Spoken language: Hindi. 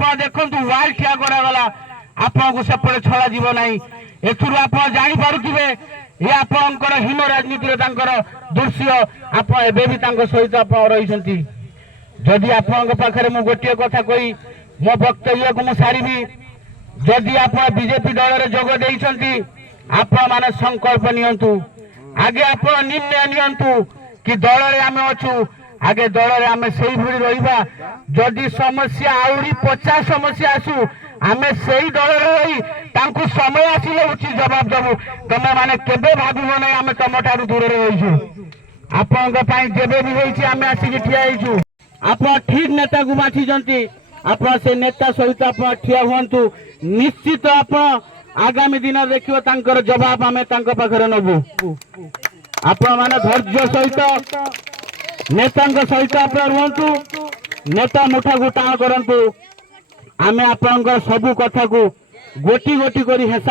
आप देखु वाल ठिया करागला आपको सेपटे छड़ा जीव ना एथुरु आप जापे ये आपंकर हीन राजनीति दृश्य आप सहित आप रही जदि आपण पाखे मु गोटे कथा कही मो वक्तव्य को सारी जदि आप बीजेपी दल में जोग देइछंती आपण माने संकल्प नियंतु आगे आप निर्णय नियंतु कि दल रे आमे अछु आगे दल रे आमे सेही भली रहिबा जदि समस्या आउरी 50 समस्या आसु आमे सेही दल रे रही तांकु समय आसिले उचित जवाब देबु तमे माने केबे भाबिबो नै आमे तमठारु दूर रे होइछु आपनका पई जेबे भी होइछि आमे आसी ठिया होइछु आप ठीक नेता को बाछी जंती आप से नेता सहित आप ठिया हुंतु निश्चित आप आगामी दिन देखियो तांकर जवाब आमे तांको पाखरे नबु आप माने धैर्य सहित नेता सहित आप रुहतु नेता मुठा को टाण करंतु आमे आपनकर सबु कथा को गोटी गोटी करी हिसाब